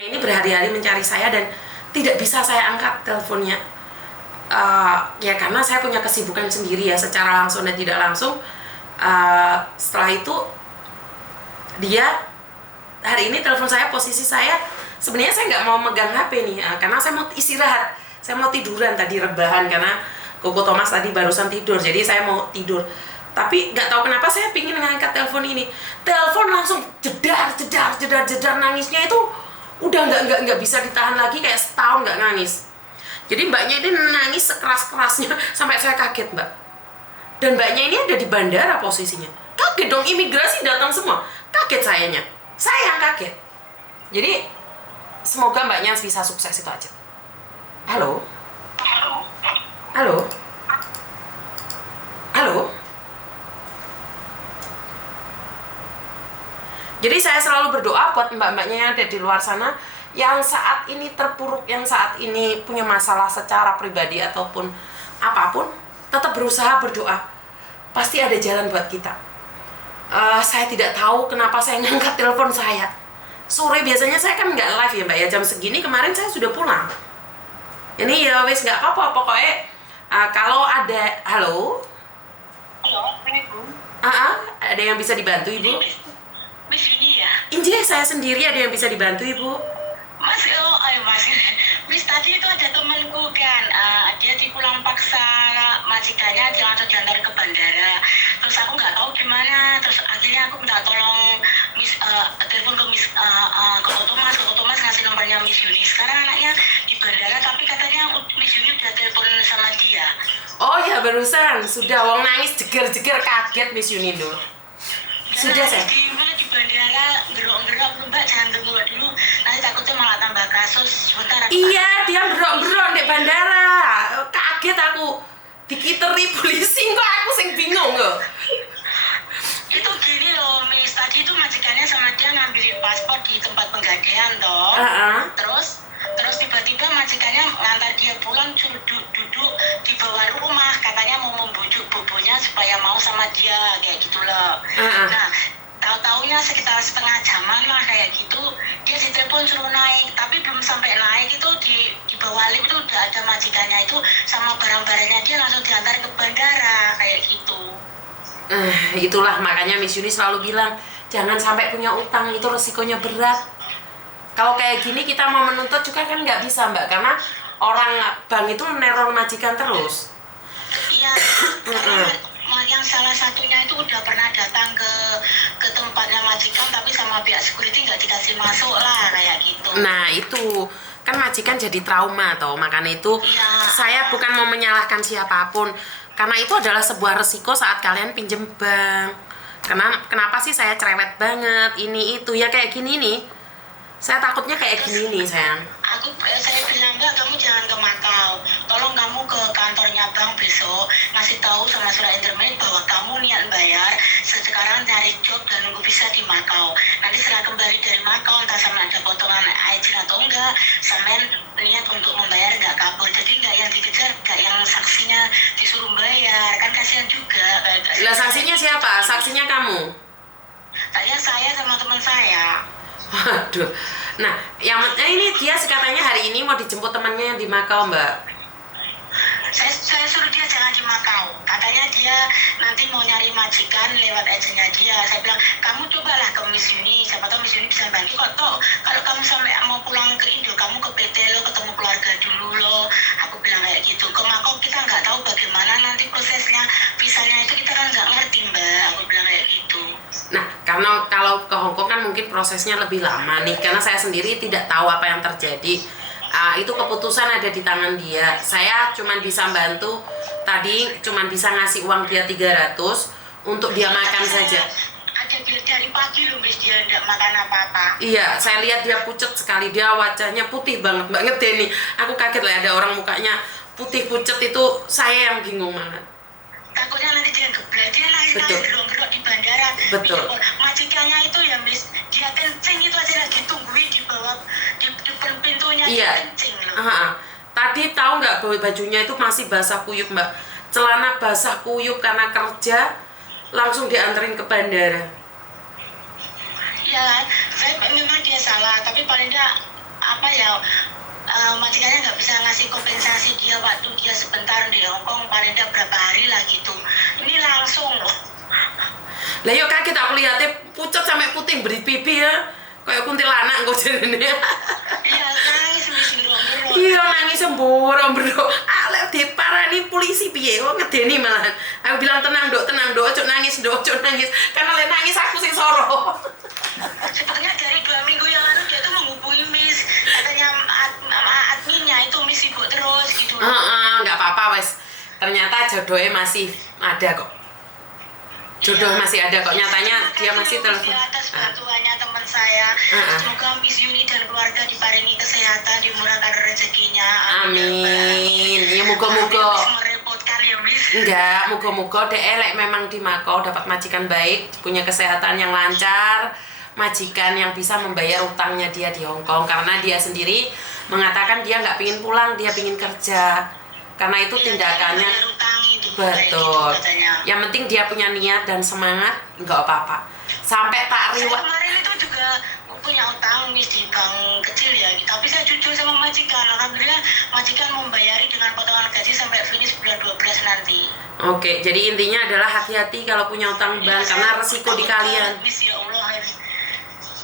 Ini berhari-hari mencari saya dan tidak bisa saya angkat teleponnya. Ya karena saya punya kesibukan sendiri ya, secara langsung dan tidak langsung. Setelah itu dia hari ini telepon saya, posisi saya sebenarnya saya nggak mau megang HP nih, karena saya mau istirahat, saya mau tiduran tadi, rebahan karena Koko Thomas tadi barusan tidur, jadi saya mau tidur. Tapi nggak tahu kenapa saya pingin ngangkat telepon ini. Telepon langsung jedar, nangisnya itu udah nggak bisa ditahan lagi, kayak setahun nggak nangis. Jadi mbaknya ini nangis sekeras-kerasnya sampai saya kaget, mbak. Dan mbaknya ini ada di bandara posisinya. Kaget dong, imigrasi datang semua. Kaget sayanya. Saya yang kaget. Jadi semoga mbaknya bisa sukses, itu aja. Halo? Halo? Halo? Jadi saya selalu berdoa buat mbak-mbaknya yang ada di luar sana, yang saat ini terpuruk, yang saat ini punya masalah secara pribadi ataupun apapun, tetap berusaha berdoa. Pasti ada jalan buat kita. Saya tidak tahu kenapa saya ngangkat telepon saya. Sore biasanya saya kan nggak live ya mbak ya, jam segini kemarin saya sudah pulang. Ini ya wes nggak apa-apa, pokoknya kalau ada, halo? Halo, Assalamualaikum. Ada yang bisa dibantu ibu? Miss Yuni ya? Injih, saya sendiri, ada yang bisa dibantu ibu? Mas, Mas. Miss, tadi itu ada temanku kan, dia dipulang paksa majikannya, dia langsung diantar ke bandara. Terus aku nggak tahu gimana, terus akhirnya aku minta tolong Miss, telepon ke Miss, ke Thomas ngasih nomornya Miss Yuni. Sekarang anaknya di bandara, tapi katanya Miss Yuni udah telepon sama dia. Oh ya, barusan sudah, wong nangis jeger-jeger kaget Miss Yuni dulu. Sudah saya. Di bandara gerok-gerok, mbak jangan gerok dulu, nanti takutnya malah tambah kasus. Sebentar. Iya, dia gerok-gerok di bandara. Kaget aku. Dikiteri polisi kok, aku sing bingung kok. Itu gini loh, Miss, tadi itu majikannya sama dia ngambilin paspor di tempat penggadean toh. Terus tiba-tiba majikannya ngantar dia pulang, suruh duduk di bawah rumah, katanya mau membujuk bobonya supaya mau sama dia, kayak gitu loh. Nah, tahu-taunya sekitar setengah jaman lah kayak gitu, dia ditelepon suruh naik, tapi belum sampai naik itu di bawah lift itu udah ada majikannya itu sama barang-barangnya, dia langsung diantar ke bandara kayak gitu. Itulah makanya Miss Yuni selalu bilang jangan sampai punya utang, itu resikonya berat. Kalau kayak gini kita mau menuntut juga kan nggak bisa mbak, karena orang bank itu meneror majikan terus. Iya, karena yang salah satunya itu udah pernah datang ke tempatnya majikan, tapi sama pihak security nggak dikasih masuk lah kayak gitu. Nah itu kan majikan jadi trauma toh, makanya itu saya bukan mau menyalahkan siapapun, karena itu adalah sebuah resiko saat kalian pinjem bank. Kenapa sih saya cerewet banget ini itu ya kayak gini nih, saya takutnya kayak gini nih sayang. Saya bilang mbak, kamu jangan ke Makau, tolong kamu ke kantornya bank besok, ngasih tahu sama surat internet bahwa kamu niat bayar, sekarang cari job dan nunggu bisa di Makau. Nanti setelah kembali dari Makau, entah sama ada potongan izin atau enggak, sampean niat untuk membayar nggak kabur. Jadi nggak yang dikejar, nggak yang saksinya disuruh bayar, kan kasihan juga. Lah saksinya siapa? Saksinya kamu? Saya sama teman saya. Waduh. Nah, yang ini dia katanya hari ini mau dijemput temannya yang di Makau, Mbak. Saya suruh dia jangan di Makau. Katanya dia nanti mau nyari majikan lewat agennya dia. Saya bilang, kamu cobalah ke Miss Yuni. Siapa tahu Miss Yuni bisa bantu. Kok toh kalau kamu sampai mau pulang ke Indo, kamu ke PT lo, ketemu keluarga dulu lo. Aku bilang kayak gitu. Ke Makau kita nggak tahu bagaimana nanti prosesnya, visanya itu kita kan nggak ngerti mbak. Aku bilang kayak gitu. Nah, karena kalau ke Hongkong kan mungkin prosesnya lebih lama nih, karena saya sendiri tidak tahu apa yang terjadi. Itu keputusan ada di tangan dia. Saya cuma bisa bantu, tadi cuma bisa ngasih uang dia 300 untuk dia makan saja. Ada dari pagi loh Miss, dia tidak makan apa-apa. Iya, saya lihat dia pucet sekali, dia wajahnya putih banget deh nih. Aku kaget lah ada orang mukanya putih pucet, itu saya yang bingung banget. Takutnya nanti dia geblek, dia gerok-gerok di bandara. Betul. Majikannya itu ya Miss, dia kencing itu aja lagi tungguin di bawah di depan pintunya. Iya. Kencing loh. Tadi tahu nggak bajunya itu masih basah kuyup mbak, celana basah kuyup karena kerja, langsung dianterin ke bandara. Iya kan, memang dia salah, tapi paling tidak apa ya, majikannya nggak bisa ngasih kompensasi dia waktu dia sebentar di Hongkong, paling tidak berapa hari lah gitu. Ini langsung loh. Lah yo kaget aku lihatnya pucat sampai puting berit pipi ya. Kayak kuntilanak kok jenenge. Iya, nangis semburo-mburo. Iya, nangis semburo-mburo. Alek diparani polisi piye kok ngedeni malahan. Aku bilang tenang, Dok, ojo nangis, Dok, ojo nangis. Karena lek nangis aku sing soro. Sebetulnya dari 2 minggu yang lalu dia tuh menghubungi Miss, katanya adminnya itu Miss sibuk terus gitu. Nggak apa-apa wes. Ternyata jodohnya masih ada kok. Jodoh masih ada kok, nyatanya dia masih telepon. Atas bantuannya teman saya. Semoga Miss Yuni dan keluarga diparingi kesehatan, dimurahkan rezekinya. Amin. Ya muga-muga. Merepotkan ya Miss. Enggak, muga-muga dek elek memang di Makau dapat majikan baik, punya kesehatan yang lancar, majikan yang bisa membayar utangnya dia di Hongkong, karena dia sendiri mengatakan dia nggak pingin pulang, dia pingin kerja. Karena itu tindakannya betul. Yang penting dia punya niat dan semangat, nggak apa-apa. Sampai tak riwayat. Kemarin itu juga punya utang Miss di bank kecil ya, tapi saya jujur sama majikan. Alhamdulillah majikan membayari dengan potongan gaji sampai finish bulan 12 nanti. Oke, jadi intinya adalah hati-hati kalau punya utang bank, karena resiko di kalian. Miss, ya Allah.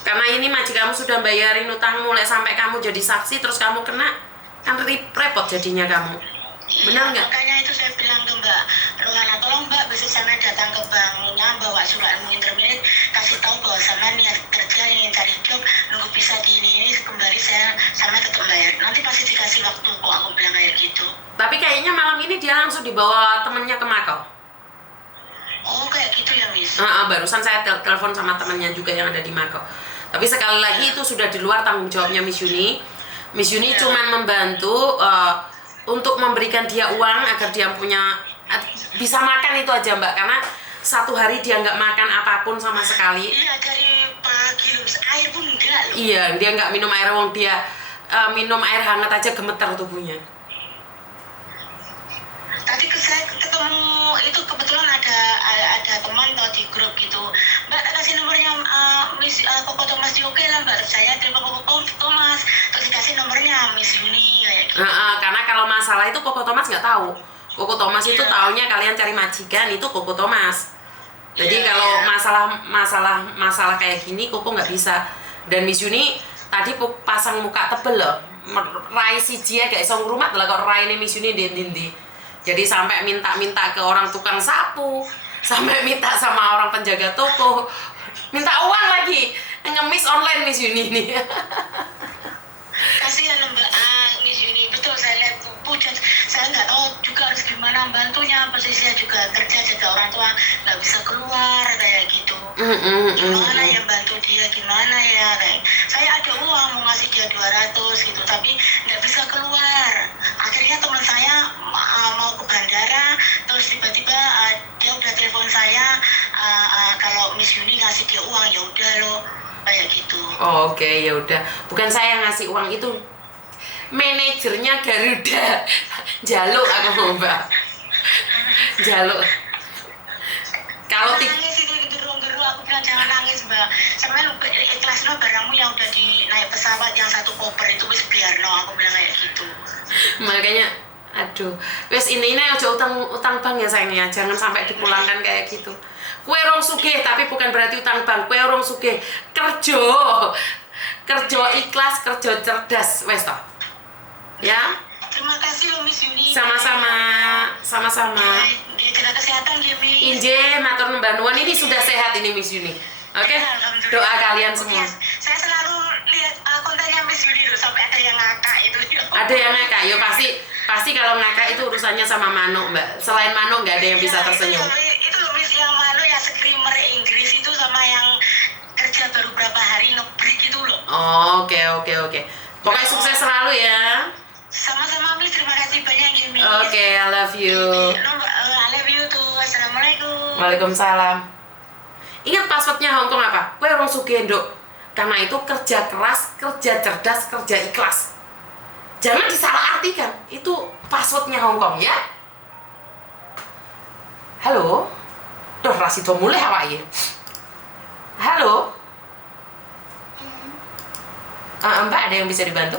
Karena ini majikanmu sudah bayarin utang mulai sampai kamu jadi saksi, terus kamu kena, kan repot jadinya kamu. Benar nggak? Makanya itu saya bilang ke Mbak Rohana, tolong Mbak besok sana datang ke banknya, bawa suratmu internet, kasih tahu bahwa sana niat kerja, ingin cari job, nunggu bisa di ini kembali saya sana tetap bayar. Nanti pasti dikasih waktu kok, aku bilang kayak gitu. Tapi kayaknya malam ini dia langsung dibawa temennya ke Makau. Oh kayak gitu ya Miss? Barusan saya telepon sama temannya juga yang ada di Makau. Tapi sekali lagi itu sudah di luar tanggung jawabnya Miss Yuni. Miss Yuni cuman membantu untuk memberikan dia uang agar dia bisa makan itu aja Mbak, karena satu hari dia nggak makan apapun sama sekali. Iya, dari pagi loh, air pun enggak loh. Iya, dia nggak minum air, wong dia minum air hangat aja gemeter tubuhnya. Tadi saya ketemu itu kebetulan ada teman atau di grup gitu, Mbak tak kasih nomornya Miss Koko Thomas di oke lah Mbak, saya telepon Koko Thomas terus dikasih nomornya Miss Yuni kayak gitu. Karena kalau masalah itu Koko Thomas nggak tahu. Koko Thomas itu taunya kalian cari majikan itu Koko Thomas. Jadi kalau masalah kayak gini Koko nggak bisa. Dan Miss Yuni tadi pasang muka tebel loh, rai si dia gak iso ngrumat lah kok rai ini Miss Yuni di. Jadi sampai minta ke orang tukang sapu, sampai minta sama orang penjaga toko, minta uang lagi, ngemis online Miss Yuni ini. Kasihan Mbak Miss Yuni, betul saya lihat pucat. Saya nggak tahu juga harus gimana bantunya, posisinya juga kerja jaga orang tua, nggak bisa keluar kayak gitu. Gimana ya bantu dia, gimana ya kayak. Saya ada uang mau ngasih dia 200 gitu, tapi nggak bisa keluar. Akhirnya teman saya mau ke bandara, terus tiba-tiba dia udah telepon saya kalau Miss Yuni ngasih dia uang, ya udah loh kayak gitu. Oke, ya udah. Bukan saya yang ngasih uang, itu manajernya Garuda. Jaluk aku mau Mbak. Jaluk. Kalau nangis itu geru-geru, aku bilang jangan nangis Mbak. Sampai ikhlas no barangmu yang udah naik pesawat yang 1 koper itu wis biar no, aku bilang kayak gitu. Makanya aduh, wes ini aja utang bank ya sayangnya, jangan sampai dipulangkan kayak gitu. Kue orang sugih tapi bukan berarti utang bank. Kue orang sugih kerja ikhlas, kerja cerdas, wes toh. Ya. Terima kasih loh Miss Yuni. Sama-sama. Dia jaga kesehatan ya Miss. Inje matur nuwun nuwun, ini sudah sehat ini Miss Yuni. Oke. Doa kalian semua. Saya selalu lihat kontennya Miss Yuni loh, sampai ada yang ngakak itu. Ada yang ngakak, ya pasti kalau ngakak itu urusannya sama Mano Mbak. Selain Mano nggak ada yang bisa tersenyum. Itu loh Miss, yang Mano yang screamer Inggris itu sama yang kerja baru berapa hari nge-break itu loh. Oke. Pokoknya sukses selalu ya. Sama-sama Miss, terima kasih banyak ya Miss. Oke, I love you. I love you too. Assalamualaikum. Waalaikumsalam. Ingat passwordnya Hongkong apa? Kue orang sugih nduk. Karena itu kerja keras, kerja cerdas, kerja ikhlas. Jangan disalahartikan. Itu passwordnya Hongkong ya. Halo. Duh, rasido mulai awake. Halo. Mbak ada yang bisa dibantu?